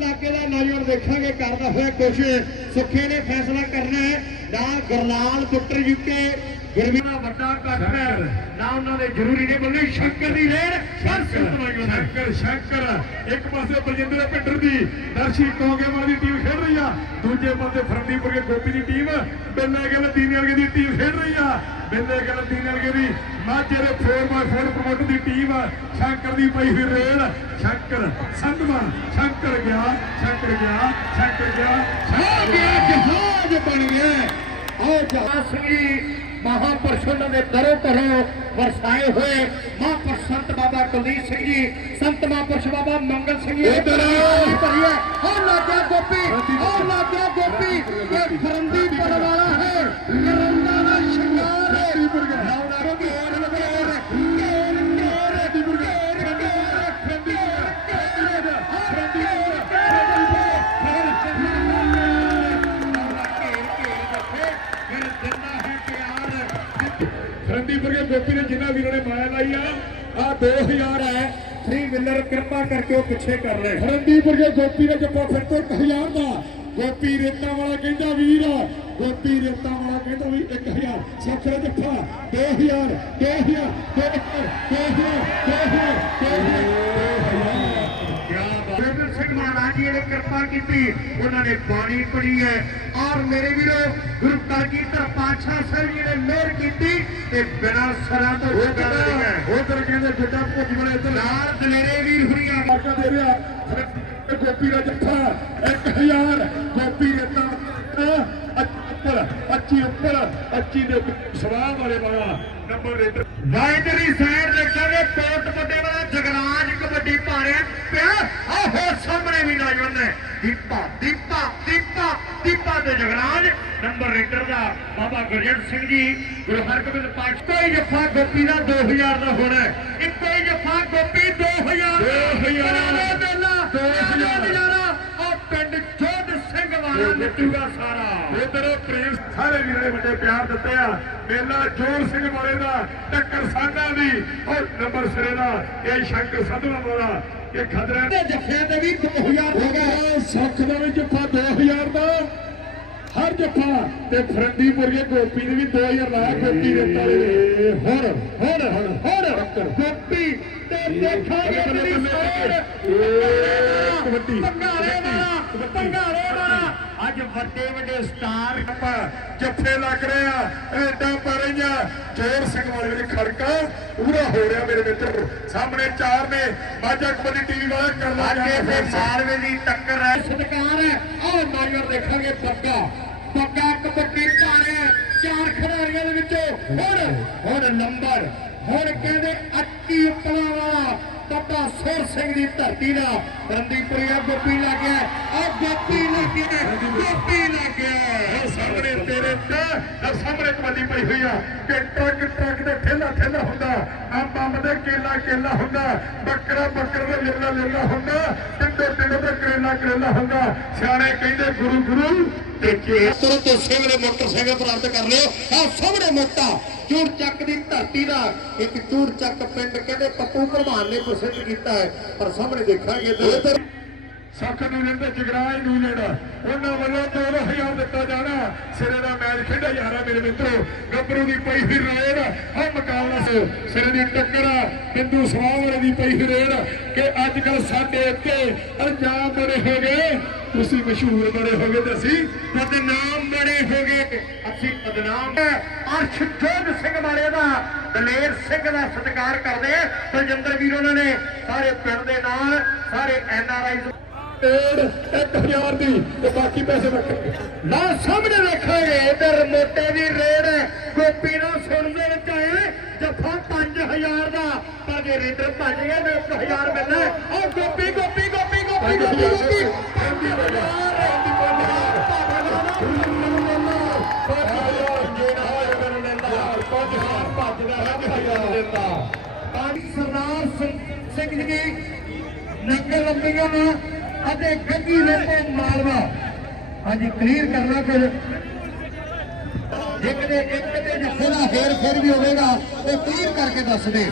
ਇਲਾਕੇ ਦਾ ਨੌਜਵਾਨ ਦੇਖਾਂਗੇ ਕਰਦਾ ਹੋਇਆ ਕੋਸ਼ਿਸ਼ ਸੁੱਖੇ ਨੇ ਫੈਸਲਾ ਕਰਨਾ ਹੈ। ਨਾ ਗਰਲਾਲ ਪੁੱਤਰ ਯੂਕੇ ਗੁਰਵੀ ਦਾ ਵੱਡਾ ਕੱਟ ਹੈ। ਨਾ ਉਹਨਾਂ ਦੇ ਜ਼ਰੂਰੀ ਨਹੀਂ ਬੋਲੇ ਸ਼ੰਕਰ ਦੀ ਰੇਡ ਸ਼ੰਕਰ ਸ਼ੰਕਰ। ਇੱਕ ਪਾਸੇ ਬਲਜਿੰਦਰ ਪਿੰਡਰ ਦੀ ਦਰਸ਼ੀ ਕੋਗੇਵਾਲ ਦੀ ਟੀਮ ਖੇਡ ਰਹੀ ਆ। ਦੂਜੇ ਪਾਸੇ ਫਰੰਦੀਪੁਰ ਦੇ ਗੋਪੀ ਦੀ ਟੀਮ ਬਿੱਲੇ ਗਿੱਲ ਦੀਨੇ ਵਾਲੇ ਦੀ ਟੀਮ ਖੇਡ ਰਹੀ ਆ। ਬਿੱਲੇ ਗਿੱਲ ਦੀਨੇ ਵਾਲੇ ਦੀ ਮਾਝੇ ਦੇ 4x4 ਪ੍ਰਮੋਟਰ ਦੀ ਟੀਮ ਸ਼ੰਕਰ ਦੀ ਪਈ ਹੋਈ ਰੇਲ। ਸ਼ੰਕਰ ਸੰਧਵਾ ਸ਼ੰਕਰ ਗਿਆ ਸ਼ੰਕਰ ਗਿਆ ਸ਼ੰਕਰ ਗਿਆ ਹੋ ਗਿਆ ਜਹਾਜ਼ ਬਣ ਗਿਆ। ਆਓ ਜਹਾਜ਼ ਸਿੰਘ ਮਹਾਪੁਰਸ਼ੋਂ ਦੇ ਦਰੋਂ ਤਰੋਂ ਵਰਸਾਏ ਹੋਏ ਮਹਾਂਪੁਰਸ਼ ਸੰਤ ਬਾਬਾ ਕੁਲਦੀਪ ਸਿੰਘ ਜੀ ਸੰਤ ਮਹਾਂਪੁਰਸ਼ ਬਾਬਾ ਮੰਗਲ ਸਿੰਘ ਜੀ। ਇੱਧਰ ਭਰੀ ਹੈ ਹੋ ਲੱਗਿਆ ਗੋਪੀ। ਹੋ ਲੱਗਿਆ 2000 ਹੈ। ਥ੍ਰੀ ਵਿਲਰ ਕਿਰਪਾ ਕਰਕੇ ਉਹ ਪਿੱਛੇ ਕਰ ਲੈ। ਫਰੰਦੀਪੁਰ ਦੇ ਗੋਪੀ ਨੇ ਜੱਪਾ ਫਿਰ ਤੋਂ 1000 ਦਾ। ਗੋਪੀ ਰੇਤਾ ਵਾਲਾ ਕਹਿੰਦਾ ਵੀਰ। ਗੋਪੀ ਰੇਤਾ ਵਾਲਾ ਕਹਿੰਦਾ ਵੀ 1000 ਸੱਖਰਾ ਜੱਫਾ। 2000 2000 2000 ਗੁਰਵਿੰਦਰ ਸਿੰਘ ਮਹਾਰਾਜ ਜੀ ਨੇ ਕਿਰਪਾ ਕੀਤੀ ਉਹਨਾਂ ਨੇ ਬਾਣੀ ਪੜ੍ਹੀ ਹੈ। ਔਰ ਮੇਰੇ ਵੀਰੋ ਗੁਰੂ ਕਲਗੀਧਰ ਪਾਤਸ਼ਾਹ ਸਾਹਿਬ ਜੀ ਨੇ ਮਿਹਰ ਕੀਤੀ ਤੇ ਬਿਨਾਂ ਸਰਾਂ ਤੋਂ ਉਹ ਗੱਲ ਨਹੀਂ ਹੈ। ਉਧਰ ਕਹਿੰਦੇ? ਜਿੱਡਾ ਭੁੱਜ ਵਾਲੇ ਇੱਧਰ। ਨਾਲ ਦਲੇਰੇ ਵੀਰ ਹੁਰੀਆਂ ਮਾਰਕਾ ਦੇ ਰਿਹਾ ਗੋਪੀ ਦਾ ਜੱਫਾ 1000 ਗੋਪੀ ਉੱਪਰ 25 ਉੱਪਰ 25 ਦੇ ਸਵਾਹ ਵਾਲੇ ਵਾਲਾ। ਨੰਬਰ ਰੇਟ ਵਾਇਦਰੀ ਸਾਈਡ ਦੇਖਾਂਗੇ ਕੋਟ ਵੱਡੇ ਵਾਲਾ ਜਗਰਾਜ ਕਬੱਡੀ ਪਾ ਰਿਹਾ ਪਿਆ। ਆਹੋ ਸਾਹਮਣੇ ਵੀ ਨੌਜਵਾਨ ਨੇ। ਦੀਪਾ ਦੀਪਾ ਦੀਪਾ ਦੀਪਾ ਤੇ ਜਗਰਾਜ। ਨੰਬਰ ਰੇਟਰ ਦਾ ਬਾਬਾ ਗੁਰਜੰਟ ਸਿੰਘ ਜੀ, ਗੁਰੂ ਹਰਗੋਬਿੰਦ ਪਾਠ ਕੋਈ ਜੱਫਾ ਗੋਪੀ ਦਾ 2000 ਦਾ ਹੋਣਾ ਵਾਲਾ ਨਿੱਟੂਗਾ ਸਾਰਾ। ਉਧਰ ਪ੍ਰੇਮ ਸਾਰੇ ਵੀਰਾਂ ਨੇ ਵੱਡੇ ਪਿਆਰ ਦਿੱਤੇ ਆ। ਮੇਲਾ ਜੋਰ ਸਿੰਘ ਵਾਲੇ ਦਾ ਟੱਕਰ ਸਾਡਾ ਦੀ ਔਰ ਨੰਬਰ ਸਿਰੇ ਦਾ। ਇਹ ਸ਼ੰਕਰ ਸੰਧਵਾ ਵਾਲਾ ਇਹ ਖਦਰਾ ਤੇ ਜੱਫਿਆਂ ਤੇ ਵੀ 2000 ਹੋ ਗਿਆ। ਸੁੱਖ ਦਾ ਵੀ ਜੱਫਾ 2000 ਦਾ। ਹਰ ਜੱਫਾ। ਤੇ ਫਰੰਦੀਪੁਰੀਏ ਗੋਪੀ ਨੇ ਵੀ 2000 ਲਾਇਆ ਗੋਪੀ ਦੇ ਤਾਲੇ ਹੁਣ ਹੁਣ ਹੁਣ ਗੋਪੀ ਤੇ ਦੇਖਾਂਗੇ ਤੇਰੀ ਏ ਕਬੱਡੀ। ਪੰਗਾਲੇ ਵਾਲਾ ਪੰਗਾਲੇ ਵਾਲਾ। ਅੱਜ ਵੱਡੇ ਵੱਡੇ ਸਟਾਰ ਆਪਾਂ ਜੱਫੇ ਲੱਗ ਰਹੇ ਆ ਐਡਾ ਪਰ ਰਹੀਆਂ ਜੋਰ ਸਿੰਘ ਵਾਲੇ ਦੇ ਖੜਕਾ ਪੂਰਾ ਹੋ ਰਿਹਾ ਮੇਰੇ ਮਿੱਤਰ। ਸਾਹਮਣੇ ਚਾਰ ਨੇ ਮਾਝਾ ਕਬੱਡੀ ਟੀਵੀ ਵਾਲਾ ਕਰਨਾ ਅੱਜ ਇਸੇ ਮਾਲਵੇ ਦੀ ਟੱਕਰ ਹੈ। ਸਤਕਾਰ ਹੈ। ਆਹ ਨਾਜ਼ਰ ਦੇਖਾਂਗੇ ਬੱਗਾ ਬੱਗਾ ਕਬੱਡੀ ਭਾਰੇ ਚਾਰ ਖਿਡਾਰੀਆਂ ਦੇ ਵਿੱਚੋਂ ਹੁਣ ਹੁਣ ਨੰਬਰ ਹੁਣ ਕਹਿੰਦੇ 21 ਉਪਲਾ ਵਾਲਾ। ਬੱਬਾ ਸੋਰ ਸਿੰਘ ਦੀ ਧਰਤੀ ਦਾ ਰੰਦੀਪੁਰੀਆ ਗੋਪੀ ਲੱਗ ਆ ਗੋਪੀ ਲੱਗ ਗੋਪੀ ਲੱਗ ਇਹ ਸਾਹਮਣੇ ਤੇਰੇ ਤੇ ਆਹ ਸਾਹਮਣੇ ਕਬੱਡੀ ਪਈ ਹੋਈ ਆ ਕਿ ਟਰੱਕ ਟਰੱਕ ਦੇ ਠੇਲਾ ਠੇਲਾ ਹੁੰਦਾ। ਅੰਬ ਅੰਬ ਦੇ ਕੇਲਾ ਕੇਲਾ ਹੁੰਦਾ। ਬੱਕਰਾ ਬੱਕਰ ਦੇ ਲੇਲਾ ਲੇਲਾ ਹੁੰਦਾ। ਟਿੰਡੋ ਟਿੰਡੋ ਤੇ ਕਰੇਲਾ ਕਰੇਲਾ ਹੁੰਦਾ। ਸਿਆਣੇ ਕਹਿੰਦੇ ਗੁਰੂ ਗੁਰੂ ਤੁਰ ਤੋਂ ਸੇਵਲੇ ਮੋਟਰਸਾਈਕਲ ਪ੍ਰਾਪਤ ਕਰ ਲਿਓ। ਆ ਸਾਹਮਣੇ ਮੋਟਾ ਚੂੜ ਚੱਕ ਦੀ ਧਰਤੀ ਦਾ ਇੱਕ ਚੂੜ ਚੱਕ ਪਿੰਡ, ਕਹਿੰਦੇ ਪੱਪੂ ਪ੍ਰਧਾਨ ਨੇ ਪ੍ਰਸਿੱਧ ਕੀਤਾ ਹੈ। ਪਰ ਸਾਹਮਣੇ ਦੇਖਾਂਗੇ ਤੇ ਸੱਖ ਨੂੰ ਤੇ ਜਗਰਾਜ ਨੂੰ ਲੈਣਾ ਉਹਨਾਂ ਵੱਲੋਂ 2000 ਦਿੱਤਾ ਜਾਣਾ। ਸਿਰੇ ਦਾ ਮੈਚ ਖੇਡਿਆ ਯਾਰਾ ਮੇਰੇ ਮਿੱਤਰੋ। ਗੱਭਰੂ ਦੀ ਪਈ ਹੋਈ ਰੇਡ ਆ ਮੁਕਾਬਲਾ ਸੀ। ਸਿਰੇ ਦੀ ਟੱਕਰ, ਬਿੰਦੂ ਸਵਾਹ ਦੀ ਪਈ ਹੋਈ ਰੇਡ ਕਿ ਅੱਜ ਕੱਲ ਸਾਡੇ ਇੱਥੇ ਅਰਜਾਮ ਬੜੇ ਹੋ ਗਏ ਤੁਸੀਂ ਮਸ਼ਹੂਰ ਬੜੇ ਹੋ ਗਏ ਤੇ ਅਸੀਂ ਬਦਨਾਮ ਬੜੇ ਹੋ ਗਏ ਅਸੀਂ ਬਦਨਾਮ ਅਰਸ਼ ਜੋਧ ਸਿੰਘ ਵਾਲੇ ਦਾ, ਦਲੇਰ ਸਿੰਘ ਦਾ ਸਤਿਕਾਰ ਕਰਦੇ ਆ। ਬਲਜਿੰਦਰ ਵੀਰ ਉਹਨਾਂ ਨੇ ਸਾਰੇ ਪਿੰਡ ਦੇ ਨਾਲ, ਸਾਰੇ ਐਨ ਏਡ 1000 ਦੀ ਤੇ ਬਾਕੀ ਪੈਸੇ ਰੱਖੇ ਨਾ ਸਾਹਮਣੇ ਵੇਖਾਂਗੇ ਇਧਰ ਮੋਟੇ ਦੀ ਰੇਡ ਗੋਪੀ ਨਾਲ ਸੁਣ ਦੇ ਵਿੱਚ ਆਏ ਜੱਫਾ 5000 ਦਾ। ਪਰ ਜੇ ਰੇਡਰ ਭੱਜ ਗਿਆ ਤੇ 1000 ਮਿਲਣਾ ਉਹ ਗੋਪੀ ਗੋਪੀ ਗੋਪੀ ਗੋਪੀ ਗੋਪੀ ਗੋਪੀ। ਸਰਦਾਰ ਸਿੰਘ ਜੀ ਦੀ ਨੰਗਲ ਲੰਬੀਆਂ ਨੇ। ਅਤੇ ਗੱਗੀ ਲੋਕੋ ਮਾਲਵਾ ਹਾਂਜੀ ਕਲੀਅਰ ਕਰਨਾ ਫਿਰ। ਇੱਕ ਦੇ ਇੱਕ ਦੇ ਜੱਫੇ ਦਾ ਫੇਰ ਫੇਰ ਵੀ ਹੋਵੇਗਾ। ਤੇ ਕਲੀਅਰ ਕਰਕੇ ਦੱਸ ਦੇ।